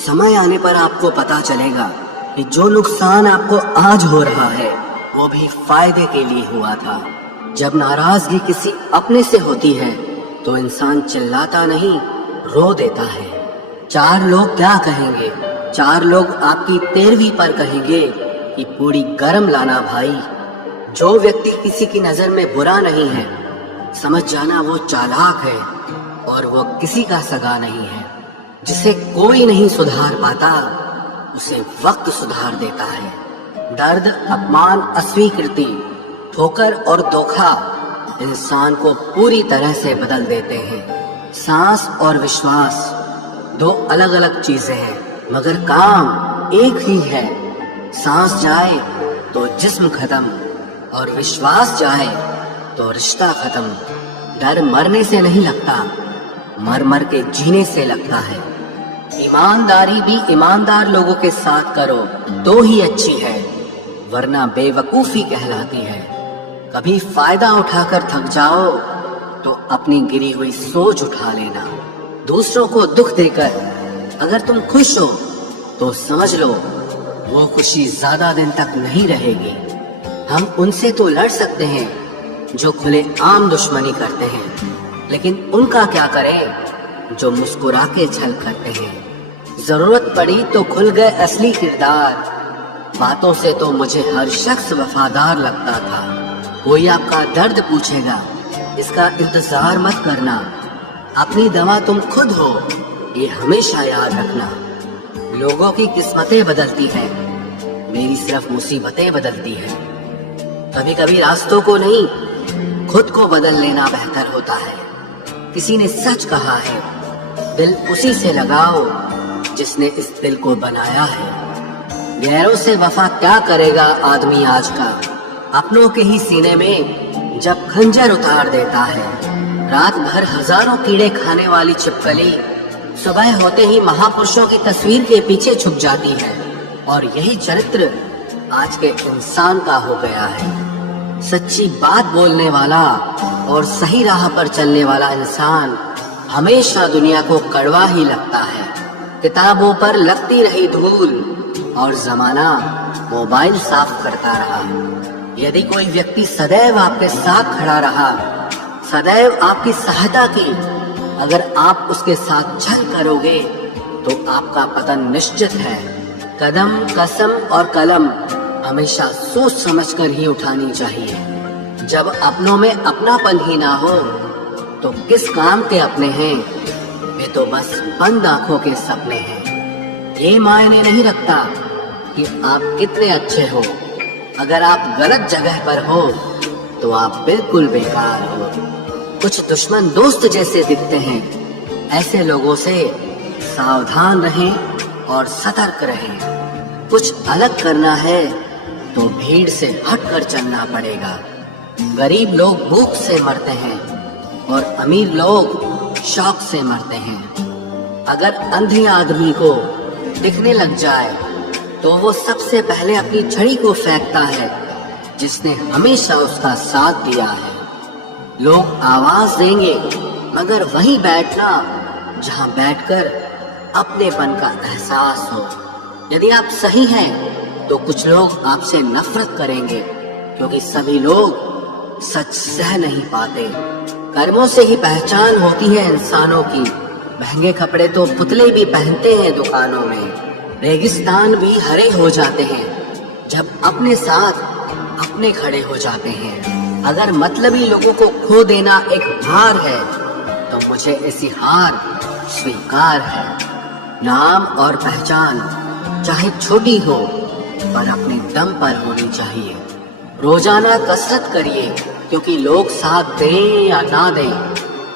समय आने पर आपको पता चलेगा कि जो नुकसान आपको आज हो रहा है वो भी फायदे के लिए हुआ था। जब नाराजगी किसी अपने से होती है तो इंसान चिल्लाता नहीं, रो देता है। 4 लोग क्या कहेंगे? 4 लोग आपकी 13वीं पर कहेंगे कि पूरी गरम लाना भाई। जो व्यक्ति किसी की नजर में बुरा नहीं है, समझ जाना वो चालाक है और वो किसी का सगा नहीं है। जिसे कोई नहीं सुधार पाता उसे वक्त सुधार देता है। दर्द, अपमान, अस्वीकृति, ठोकर और धोखा इंसान को पूरी तरह से बदल देते हैं। सांस और विश्वास 2 अलग अलग चीजें हैं, मगर काम एक ही है। सांस जाए तो जिस्म खत्म और विश्वास जाए तो रिश्ता खत्म। डर मरने से नहीं लगता, मर मर के जीने से लगता है। ईमानदारी भी ईमानदार लोगों के साथ करो तो ही अच्छी है, वरना बेवकूफी कहलाती है। कभी फायदा उठाकर थक जाओ तो अपनी गिरी हुई सोच उठा लेना। दूसरों को दुख देकर अगर तुम खुश हो तो समझ लो वो खुशी ज्यादा दिन तक नहीं रहेगी। हम उनसे तो लड़ सकते हैं जो खुले आम दुश्मनी करते हैं, लेकिन उनका क्या करें जो मुस्कुरा के छल करते हैं। जरूरत पड़ी तो खुल गए असली किरदार। बातों से तो मुझे हर शख्स वफादार लगता था। कोई आपका दर्द पूछेगा, इसका इंतजार मत करना। अपनी दवा तुम खुद हो, ये हमेशा याद रखना। लोगों की किस्मतें बदलती हैं, मेरी सिर्फ मुसीबतें बदलती हैं। कभी कभी रास्तों को नहीं, खुद को बदल लेना बेहतर होता है। किसी ने सच कहा है, दिल उसी से लगाओ जिसने इस दिल को बनाया है। गैरों से वफा क्या करेगा आदमी आज का, अपनों के ही सीने में जब खंजर उतार देता है। रात भर हजारों कीड़े खाने वाली छिपकली सुबह होते ही महापुरुषों की तस्वीर के पीछे छुप जाती है, और यही चरित्र आज के इंसान का हो गया है। सच्ची बात बोलने वाला और सही राह पर चलने वाला इंसान हमेशा दुनिया को कड़वा ही लगता है। किताबों पर लगती रही धूल और जमाना मोबाइल साफ करता रहा। यदि कोई व्यक्ति सदैव आपके साथ खड़ा रहा, सदैव आपकी सहायता की, अगर आप उसके साथ छल करोगे तो आपका पतन निश्चित है। कदम, कसम और कलम हमेशा सोच समझकर ही उठानी चाहिए। जब अपनों में अपनापन ही ना हो तो किस काम के अपने हैं, वे तो बस बंद आंखों के सपने हैं। ये मायने नहीं रखता कि आप कितने अच्छे हो, अगर आप गलत जगह पर हो तो आप बिल्कुल बेकार हो। कुछ दुश्मन दोस्त जैसे दिखते हैं, ऐसे लोगों से सावधान रहें और सतर्क रहें। कुछ अलग करना है तो भीड़ से हटकर चलना पड़ेगा। गरीब लोग भूख से मरते हैं और अमीर लोग शौक से मरते हैं। अगर अंधे आदमी को दिखने लग जाए तो वो सबसे पहले अपनी छड़ी को फेंकता है जिसने हमेशा उसका साथ दिया है। लोग आवाज देंगे मगर वहीं बैठना जहां बैठकर अपनेपन का एहसास हो। यदि आप सही हैं तो कुछ लोग आपसे नफरत करेंगे, क्योंकि सभी लोग सच सह नहीं पाते। कर्मों से ही पहचान होती है इंसानों की। महंगे कपड़े तो पुतले भी पहनते हैं दुकानों में। रेगिस्तान भी हरे हो जाते हैं जब अपने साथ अपने खड़े हो जाते हैं। अगर मतलबी लोगों को खो देना एक हार है तो मुझे ऐसी हार स्वीकार है। नाम और पहचान चाहे छोटी हो पर अपने दम पर होनी चाहिए। रोजाना कसरत करिए, क्योंकि लोग साथ दें या ना दें,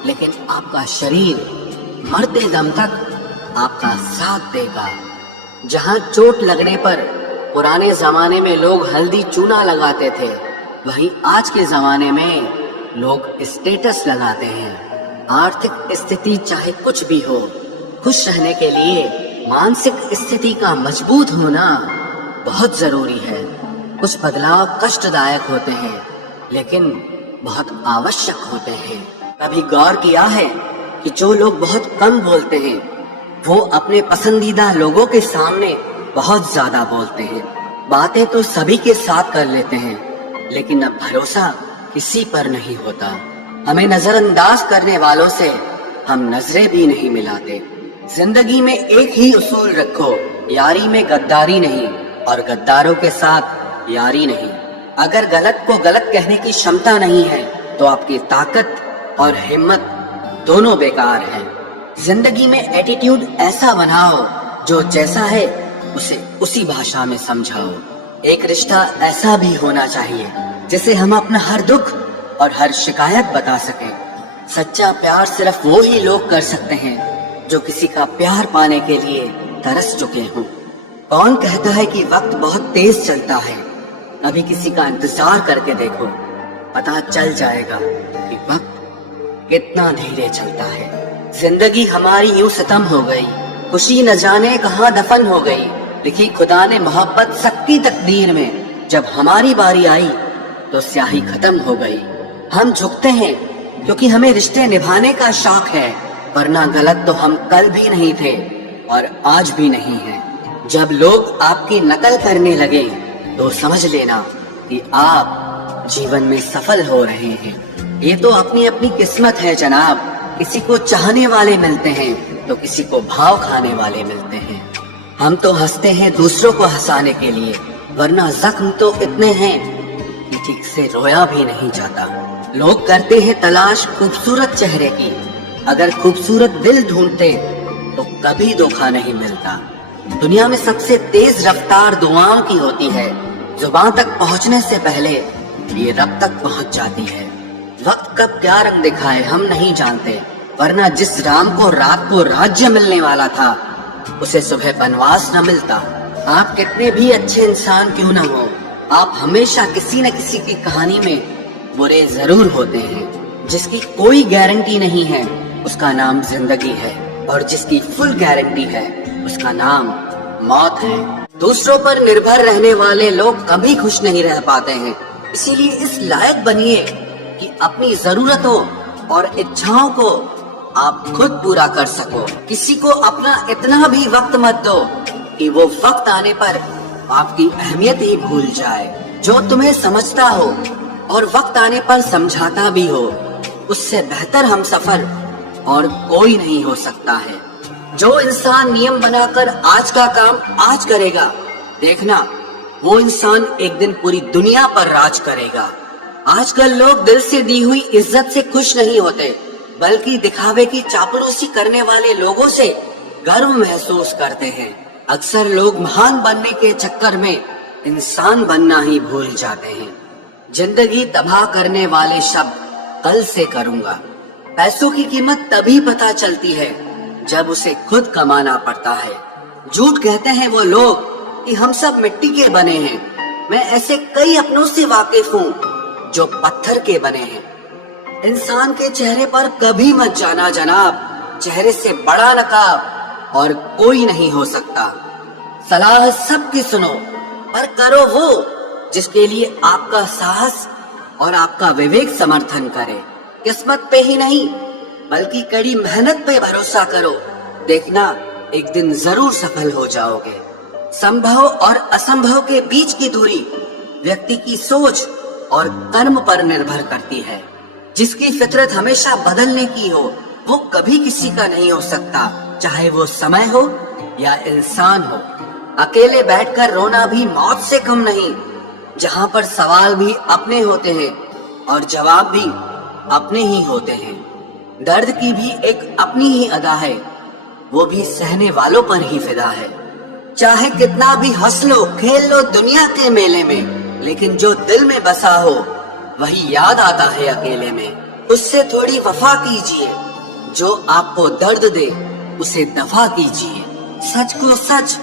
लेकिन आपका शरीर मरते दम तक आपका साथ देगा। जहां चोट लगने पर पुराने जमाने में लोग हल्दी चूना लगाते थे, वहीं आज के जमाने में लोग स्टेटस लगाते हैं। आर्थिक स्थिति चाहे कुछ भी हो, खुश रहने के लिए मानसिक स्थिति का मजबूत होना बहुत जरूरी है। कुछ बदलाव कष्टदायक होते हैं लेकिन बहुत आवश्यक होते हैं। कभी गौर किया है कि जो लोग बहुत कम बोलते हैं वो अपने पसंदीदा लोगों के सामने बहुत ज्यादा बोलते हैं, बातें तो सभी के साथ कर लेते हैं, लेकिन अब भरोसा किसी पर नहीं होता। हमें नजरअंदाज करने वालों से हम नजरें भी नहीं मिलाते। जिंदगी में एक ही उसूल रखो, यारी में गद्दारी नहीं और गद्दारों के साथ यारी नहीं। अगर गलत को गलत कहने की क्षमता नहीं है तो आपकी ताकत और हिम्मत दोनों बेकार है। जिंदगी में एटीट्यूड ऐसा बनाओ जो जैसा है उसे उसी भाषा में समझाओ। एक रिश्ता ऐसा भी होना चाहिए जिसे हम अपना हर दुख और हर शिकायत बता सके। सच्चा प्यार सिर्फ वो ही लोग कर सकते हैं जो किसी का प्यार पाने के लिए तरस चुके हों। कौन कहता है कि वक्त बहुत तेज चलता है? अभी किसी का इंतजार करके देखो, पता चल जाएगा कि वक्त कितना धीरे चलता है। जिंदगी हमारी यूं खत्म हो गई, खुशी न जाने कहां दफन हो गई। लिखी खुदा ने मोहब्बत सकती तकदीर में, जब हमारी बारी आई तो स्याही खत्म हो गई। हम झुकते हैं क्योंकि हमें रिश्ते निभाने का शौक है, वरना गलत तो हम कल भी नहीं थे और आज भी नहीं है। जब लोग आपकी नकल करने लगे तो समझ लेना कि आप जीवन में सफल हो रहे हैं। ये तो अपनी अपनी किस्मत है जनाब। किसी को चाहने वाले मिलते हैं तो किसी को भाव खाने वाले मिलते हैं। हम तो हंसते हैं दूसरों को हंसाने के लिए, वरना जख्म तो इतने हैं कि ठीक से रोया भी नहीं जाता। लोग करते हैं तलाश खूबसूरत चेहरे की, अगर खूबसूरत दिल ढूंढते तो कभी धोखा नहीं मिलता। दुनिया में सबसे तेज रफ्तार दुआओं की होती है, जुबान तक पहुंचने से पहले ये रब तक पहुंच जाती है। वक्त कब क्या रंग दिखाए हम नहीं जानते, वरना जिस राम को रात को राज्य मिलने वाला था उसे सुबह बनवास न मिलता। आप कितने भी अच्छे इंसान क्यों न हो, आप हमेशा किसी न किसी की कहानी में बुरे जरूर होते हैं। जिसकी कोई गारंटी नहीं है उसका नाम जिंदगी है, और जिसकी फुल गारंटी है उसका नाम मौत है। दूसरों पर निर्भर रहने वाले लोग कभी खुश नहीं रह पाते हैं। इसीलिए इस लायक बनिए कि अपनी जरूरतों और इच्छाओं को आप खुद पूरा कर सको। किसी को अपना इतना भी वक्त मत दो कि वो वक्त आने पर आपकी अहमियत ही भूल जाए। जो तुम्हें समझता हो और वक्त आने पर समझाता भी हो, उससे बेहतर हम सफर और कोई नहीं हो सकता है। जो इंसान नियम बनाकर आज का काम आज करेगा, देखना वो इंसान एक दिन पूरी दुनिया पर राज करेगा। आजकल लोग दिल से दी हुई इज्जत से खुश नहीं होते, बल्कि दिखावे की चापलूसी करने वाले लोगों से गर्व महसूस करते हैं। अक्सर लोग महान बनने के चक्कर में इंसान बनना ही भूल जाते हैं। जिंदगी तबाह करने वाले शब्द कल से करूंगा। पैसों की कीमत तभी पता चलती है जब उसे खुद कमाना पड़ता है। झूठ कहते हैं वो लोग कि हम सब मिट्टी के बने हैं। मैं ऐसे कई अपनों से वाकिफ हूँ जो पत्थर के बने हैं। इंसान के चेहरे पर कभी मत जाना जनाब, चेहरे से बड़ा नकाब और कोई नहीं हो सकता। सलाह सबकी सुनो, पर करो वो जिसके लिए आपका साहस और आपका विवेक समर्थन करे। किस्मत पे ही नहीं बल्कि कड़ी मेहनत पे भरोसा करो, देखना एक दिन जरूर सफल हो जाओगे। संभव और असंभव के बीच की दूरी व्यक्ति की सोच और कर्म पर निर्भर करती है। जिसकी फितरत हमेशा बदलने की हो वो कभी किसी का नहीं हो सकता, चाहे वो समय हो या इंसान हो। अकेले बैठकर रोना भी मौत से कम नहीं, जहाँ पर सवाल भी अपने होते हैं और जवाब भी अपने ही होते हैं। दर्द की भी एक अपनी ही अदा है, वो भी सहने वालों पर ही फिदा है। चाहे कितना भी हंस लो खेल लो दुनिया के मेले में, लेकिन जो दिल में बसा हो वही याद आता है अकेले में। उससे थोड़ी वफा कीजिए, जो आपको दर्द दे उसे दफा कीजिए। सच को सच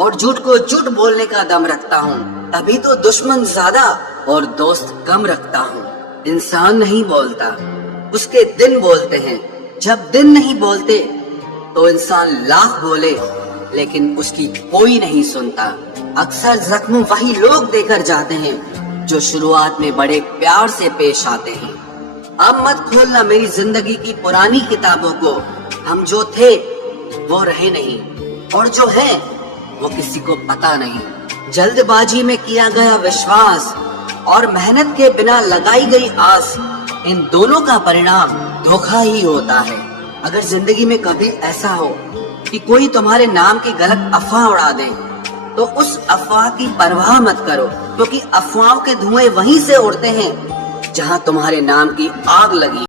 और झूठ को झूठ बोलने का दम रखता हूँ, तभी तो दुश्मन ज्यादा और दोस्त कम रखता हूँ। इंसान नहीं बोलता, उसके दिन बोलते हैं। जब दिन नहीं बोलते तो इंसान लाख बोले लेकिन उसकी कोई नहीं सुनता। अक्सर जख्म वही लोग देकर जाते हैं जो शुरुआत में बड़े प्यार से पेश आते हैं। अब मत खोलना मेरी जिंदगी की पुरानी किताबों को, हम जो थे وہ رہے نہیں، اور جو ہیں وہ کسی کو پتا نہیں۔ جلد بازی میں کیا گیا وشواس اور محنت کے بنا لگائی گئی آس، ان دونوں کا پرینام دھوکہ ہی ہوتا ہے۔ اگر زندگی میں کبھی ایسا ہو کہ کوئی تمہارے نام کی غلط افواہ اڑا دے تو اس افواہ کی پرواہ مت کرو، کیونکہ افواہوں کے دھوئیں وہیں سے اڑتے ہیں جہاں تمہارے نام کی آگ لگی۔